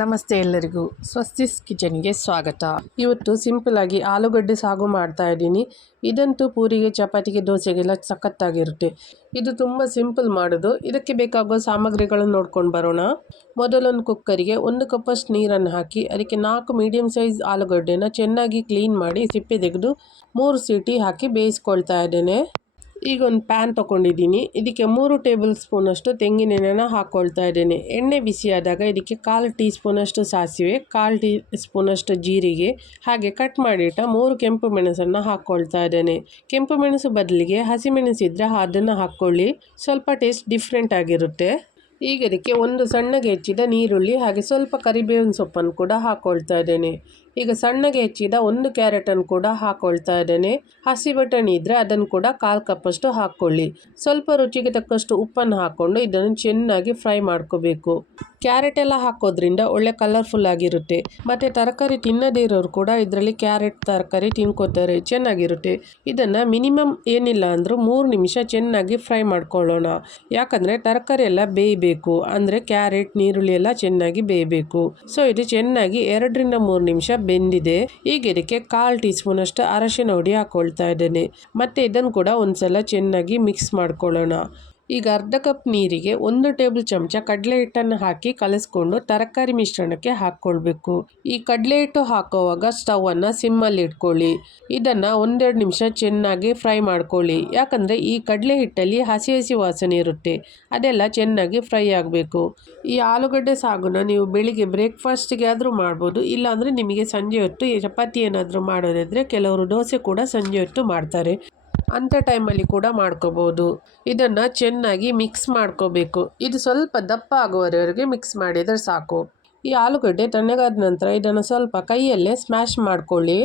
ನಮಸ್ತೆ ಎಲ್ಲರಿಗೂ ಸ್ವಸ್ತಿಸ್ ಕಿಚನ್ಗೆ ಸ್ವಾಗತ. ಇವತ್ತು ಸಿಂಪಲ್ ಆಗಿ ಆಲೂಗಡ್ಡೆ ಸಾಗು ಮಾಡ್ತಾ ಇದ್ದೀನಿ. ಇದಂತೂ ಪೂರಿಗೆ, ಚಪಾತಿಗೆ, ದೋಸೆಗೆಲ್ಲ ಸಖತ್ತಾಗಿರುತ್ತೆ. ಇದು ತುಂಬ ಸಿಂಪಲ್ ಮಾಡೋದು. ಇದಕ್ಕೆ ಬೇಕಾಗುವ ಸಾಮಗ್ರಿಗಳನ್ನು ನೋಡ್ಕೊಂಡು ಬರೋಣ. ಮೊದಲೊಂದು ಕುಕ್ಕರಿಗೆ 1 ಕಪ್ಪಷ್ಟು ನೀರನ್ನು ಹಾಕಿ ಅದಕ್ಕೆ 4 ಮೀಡಿಯಮ್ ಸೈಜ್ ಆಲೂಗಡ್ಡೆನ ಚೆನ್ನಾಗಿ ಕ್ಲೀನ್ ಮಾಡಿ ಸಿಪ್ಪೆ ತೆಗೆದು 3 ಸೀಟಿ ಹಾಕಿ ಬೇಯಿಸ್ಕೊಳ್ತಾ ಇದ್ದೇನೆ. ಈಗ ಒಂದು ಪ್ಯಾನ್ ತೊಗೊಂಡಿದ್ದೀನಿ. ಇದಕ್ಕೆ 3 ಟೇಬಲ್ ಸ್ಪೂನಷ್ಟು ತೆಂಗಿನ ಎಣ್ಣೆನ ಹಾಕ್ಕೊಳ್ತಾ ಇದ್ದೇನೆ. ಎಣ್ಣೆ ಬಿಸಿಯಾದಾಗ ಇದಕ್ಕೆ 1/4 ಟೀ ಸ್ಪೂನಷ್ಟು ಸಾಸಿವೆ, 1/4 ಟೀ ಸ್ಪೂನಷ್ಟು ಜೀರಿಗೆ, ಹಾಗೆ ಕಟ್ ಮಾಡಿಟ್ಟ 3 ಕೆಂಪು ಮೆಣಸನ್ನು ಹಾಕ್ಕೊಳ್ತಾ ಇದ್ದೇನೆ. ಕೆಂಪು ಮೆಣಸು ಬದಲಿಗೆ ಹಸಿಮೆಣಸಿದ್ರೆ ಅದನ್ನು ಹಾಕ್ಕೊಳ್ಳಿ, ಸ್ವಲ್ಪ ಟೇಸ್ಟ್ ಡಿಫ್ರೆಂಟ್ ಆಗಿರುತ್ತೆ. ಈಗ ಇದಕ್ಕೆ ಒಂದು ಸಣ್ಣಗೆ ಹೆಚ್ಚಿದ ನೀರುಳ್ಳಿ ಹಾಗೆ ಸ್ವಲ್ಪ ಕರಿಬೇವಿನ ಸೊಪ್ಪನ್ನು ಕೂಡ ಹಾಕ್ಕೊಳ್ತಾ ಇದ್ದೇನೆ. ಈಗ ಸಣ್ಣಗೆ ಹೆಚ್ಚಿದ 1 ಕ್ಯಾರೆಟನ್ನು ಕೂಡ ಹಾಕ್ಕೊಳ್ತಾ ಇದ್ದೇನೆ. ಹಸಿ ಬಟಾಣಿ ಇದ್ದರೆ ಅದನ್ನು ಕೂಡ 1/4 ಕಪ್ಪಷ್ಟು ಹಾಕ್ಕೊಳ್ಳಿ. ಸ್ವಲ್ಪ ರುಚಿಗೆ ತಕ್ಕಷ್ಟು ಉಪ್ಪನ್ನು ಹಾಕ್ಕೊಂಡು ಇದನ್ನು ಚೆನ್ನಾಗಿ ಫ್ರೈ ಮಾಡ್ಕೋಬೇಕು. ಕ್ಯಾರೆಟ್ ಎಲ್ಲ ಹಾಕೋದ್ರಿಂದ ಒಳ್ಳೆ ಕಲರ್ಫುಲ್ ಆಗಿರುತ್ತೆ. ಮತ್ತು ತರಕಾರಿ ತಿನ್ನದೇ ಇರೋರು ಕೂಡ ಇದರಲ್ಲಿ ಕ್ಯಾರೆಟ್ ತರಕಾರಿ ತಿನ್ಕೋತಾರೆ, ಚೆನ್ನಾಗಿರುತ್ತೆ. ಇದನ್ನು ಮಿನಿಮಮ್ ಏನಿಲ್ಲ ಅಂದರೂ 3 ನಿಮಿಷ ಚೆನ್ನಾಗಿ ಫ್ರೈ ಮಾಡ್ಕೊಳ್ಳೋಣ. ಯಾಕಂದರೆ ತರಕಾರಿ ಎಲ್ಲ ಬೇಯಬೇಕು, ಅಂದರೆ ಕ್ಯಾರೆಟ್, ನೀರುಳ್ಳಿ ಎಲ್ಲ ಚೆನ್ನಾಗಿ ಬೇಯಬೇಕು. ಸೊ ಇದು ಚೆನ್ನಾಗಿ 2 ರಿಂದ 3 ನಿಮಿಷ ಬೆಂದಿದೆ. ಈಗ ಇದಕ್ಕೆ 1/4 ಟೀ ಸ್ಪೂನಷ್ಟು ಅರಶಿನ ಹುಡಿ ಹಾಕ್ಕೊಳ್ತಾ ಇದ್ದೇನೆ. ಮತ್ತು ಇದನ್ನು ಕೂಡ ಒಂದ್ಸಲ ಚೆನ್ನಾಗಿ ಮಿಕ್ಸ್ ಮಾಡ್ಕೊಳ್ಳೋಣ. ಈಗ ಅರ್ಧ ಕಪ್ ನೀರಿಗೆ 1 ಟೇಬಲ್ ಚಮಚ ಕಡಲೆ ಹಿಟ್ಟನ್ನು ಹಾಕಿ ಕಲಿಸ್ಕೊಂಡು ತರಕಾರಿ ಮಿಶ್ರಣಕ್ಕೆ ಹಾಕ್ಕೊಳ್ಬೇಕು. ಈ ಕಡಲೆ ಹಿಟ್ಟು ಹಾಕುವಾಗ ಸ್ಟವನ್ನು ಸಿಮ್ಮಲ್ಲಿ ಇಟ್ಕೊಳ್ಳಿ. ಇದನ್ನು 1-2 ನಿಮಿಷ ಚೆನ್ನಾಗಿ ಫ್ರೈ ಮಾಡ್ಕೊಳ್ಳಿ. ಯಾಕಂದರೆ ಈ ಕಡಲೆ ಹಿಟ್ಟಲ್ಲಿ ಹಸಿ ಹಸಿ ವಾಸನೆ ಇರುತ್ತೆ, ಅದೆಲ್ಲ ಚೆನ್ನಾಗಿ ಫ್ರೈ ಆಗಬೇಕು. ಈ ಆಲೂಗಡ್ಡೆ ಸಾಗುನ ನೀವು ಬೆಳಿಗ್ಗೆ ಬ್ರೇಕ್ಫಾಸ್ಟ್ಗೆ ಆದರೂ ಮಾಡ್ಬೋದು, ಇಲ್ಲಾಂದರೆ ನಿಮಗೆ ಸಂಜೆ ಹೊತ್ತು ಚಪಾತಿ ಏನಾದರೂ ಮಾಡೋದಿದ್ರೆ ಕೆಲವರು ದೋಸೆ ಕೂಡ ಸಂಜೆ ಹೊತ್ತು ಮಾಡ್ತಾರೆ, ಅಂಥ ಟೈಮಲ್ಲಿ ಕೂಡ ಮಾಡ್ಕೋಬೋದು. ಇದನ್ನು ಚೆನ್ನಾಗಿ ಮಿಕ್ಸ್ ಮಾಡ್ಕೋಬೇಕು. ಇದು ಸ್ವಲ್ಪ ದಪ್ಪ ಆಗುವವರೆಗೆ ಮಿಕ್ಸ್ ಮಾಡಿದರೆ ಸಾಕು. ಈ ಆಲೂಗಡ್ಡೆ ತಣ್ಣಗಾದ ನಂತರ ಇದನ್ನು ಸ್ವಲ್ಪ ಕೈಯಲ್ಲೇ ಸ್ಮ್ಯಾಶ್ ಮಾಡ್ಕೊಳ್ಳಿ.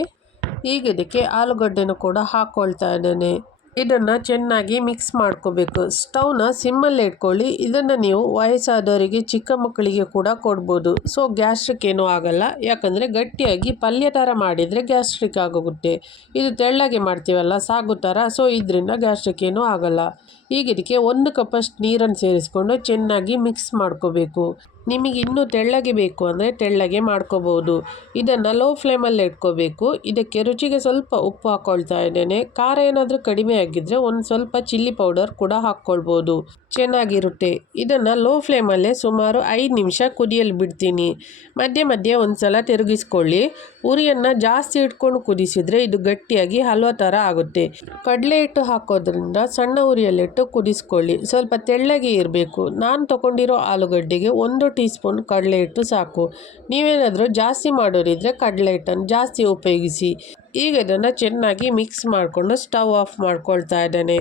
ಈಗ ಇದಕ್ಕೆ ಆಲೂಗಡ್ಡೆನೂ ಕೂಡ ಹಾಕ್ಕೊಳ್ತಾ ಇದ್ದೇನೆ. ಇದನ್ನು ಚೆನ್ನಾಗಿ ಮಿಕ್ಸ್ ಮಾಡ್ಕೋಬೇಕು. ಸ್ಟವ್ನ ಸಿಮ್ಮಲ್ಲೇ ಇಟ್ಕೊಳ್ಳಿ. ಇದನ್ನು ನೀವು ವಯಸ್ಸಾದವರಿಗೆ, ಚಿಕ್ಕ ಮಕ್ಕಳಿಗೆ ಕೂಡ ಕೊಡ್ಬೋದು. ಸೊ ಗ್ಯಾಸ್ಟ್ರಿಕ್ ಏನೂ ಆಗಲ್ಲ, ಯಾಕಂದರೆ ಗಟ್ಟಿಯಾಗಿ ಪಲ್ಯ ಥರ ಮಾಡಿದರೆ ಗ್ಯಾಸ್ಟ್ರಿಕ್ ಆಗೋಗುತ್ತೆ. ಇದು ತೆಳ್ಳಗೆ ಮಾಡ್ತೀವಲ್ಲ ಸಾಗು ಥರ, ಸೊ ಇದರಿಂದ ಗ್ಯಾಸ್ಟ್ರಿಕ್ ಏನೂ ಆಗಲ್ಲ. ಈಗ ಇದಕ್ಕೆ 1 ಕಪ್ಪಷ್ಟು ನೀರನ್ನು ಸೇರಿಸ್ಕೊಂಡು ಚೆನ್ನಾಗಿ ಮಿಕ್ಸ್ ಮಾಡ್ಕೋಬೇಕು. ನಿಮಗೆ ಇನ್ನೂ ತೆಳ್ಳಗೆ ಬೇಕು ಅಂದರೆ ತೆಳ್ಳಗೆ ಮಾಡ್ಕೋಬೋದು. ಇದನ್ನು ಲೋ ಫ್ಲೇಮಲ್ಲಿ ಇಟ್ಕೋಬೇಕು. ಇದಕ್ಕೆ ರುಚಿಗೆ ಸ್ವಲ್ಪ ಉಪ್ಪು ಹಾಕ್ಕೊಳ್ತಾ ಇದ್ದೇನೆ. ಖಾರ ಏನಾದರೂ ಕಡಿಮೆ ಆಗಿದ್ದರೆ ಒಂದು ಸ್ವಲ್ಪ ಚಿಲ್ಲಿ ಪೌಡರ್ ಕೂಡ ಹಾಕ್ಕೊಳ್ಬೋದು, ಚೆನ್ನಾಗಿರುತ್ತೆ. ಇದನ್ನು ಲೋ ಫ್ಲೇಮಲ್ಲೇ ಸುಮಾರು 5 ನಿಮಿಷ ಕುದಿಯಲು ಬಿಡ್ತೀನಿ. ಮಧ್ಯೆ ಮಧ್ಯೆ ಒಂದು ಸಲ ತಿರುಗಿಸ್ಕೊಳ್ಳಿ. ಉರಿಯನ್ನು ಜಾಸ್ತಿ ಇಟ್ಕೊಂಡು ಕುದಿಸಿದರೆ ಇದು ಗಟ್ಟಿಯಾಗಿ ಹಲ್ವಾ ಥರ ಆಗುತ್ತೆ. ಕಡಲೆ ಹಿಟ್ಟು ಹಾಕೋದ್ರಿಂದ ಸಣ್ಣ ಉರಿಯಲ್ಲಿಟ್ಟು ಕುದಿಸ್ಕೊಳ್ಳಿ. ಸ್ವಲ್ಪ ತೆಳ್ಳಗೆ ಇರಬೇಕು. ನಾನು ತಗೊಂಡಿರೋ ಆಲೂಗಡ್ಡೆಗೆ 1 ಟೀ ಸ್ಪೂನ್ ಕಡಲೆ ಹಿಟ್ಟು ಸಾಕು. ನೀವೇನಾದರೂ ಜಾಸ್ತಿ ಮಾಡೋರಿದ್ರೆ ಕಡಲೆ ಹಿಟ್ಟನ್ನು ಜಾಸ್ತಿ ಉಪಯೋಗಿಸಿ. ಈಗ ಇದನ್ನು ಚೆನ್ನಾಗಿ ಮಿಕ್ಸ್ ಮಾಡಿಕೊಂಡು ಸ್ಟವ್ ಆಫ್ ಮಾಡ್ಕೊಳ್ತಾ ಇದ್ದೇನೆ.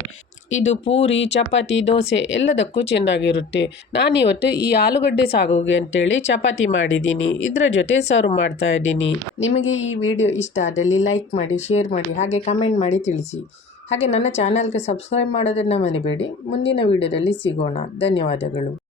ಇದು ಪೂರಿ, ಚಪಾತಿ, ದೋಸೆ ಎಲ್ಲದಕ್ಕೂ ಚೆನ್ನಾಗಿರುತ್ತೆ. ನಾನಿವತ್ತು ಈ ಆಲೂಗಡ್ಡೆ ಸಾಗುಗೆ ಅಂತೇಳಿ ಚಪಾತಿ ಮಾಡಿದ್ದೀನಿ, ಇದರ ಜೊತೆ ಸರ್ವ್ ಮಾಡ್ತಾ ಇದ್ದೀನಿ. ನಿಮಗೆ ಈ ವಿಡಿಯೋ ಇಷ್ಟ ಆದಲ್ಲಿ ಲೈಕ್ ಮಾಡಿ, ಶೇರ್ ಮಾಡಿ, ಹಾಗೆ ಕಮೆಂಟ್ ಮಾಡಿ ತಿಳಿಸಿ. ಹಾಗೆ ನನ್ನ ಚಾನಲ್ಗೆ ಸಬ್ಸ್ಕ್ರೈಬ್ ಮಾಡೋದನ್ನು ಮರಿಬೇಡಿ. ಮುಂದಿನ ವಿಡಿಯೋದಲ್ಲಿ ಸಿಗೋಣ. ಧನ್ಯವಾದಗಳು.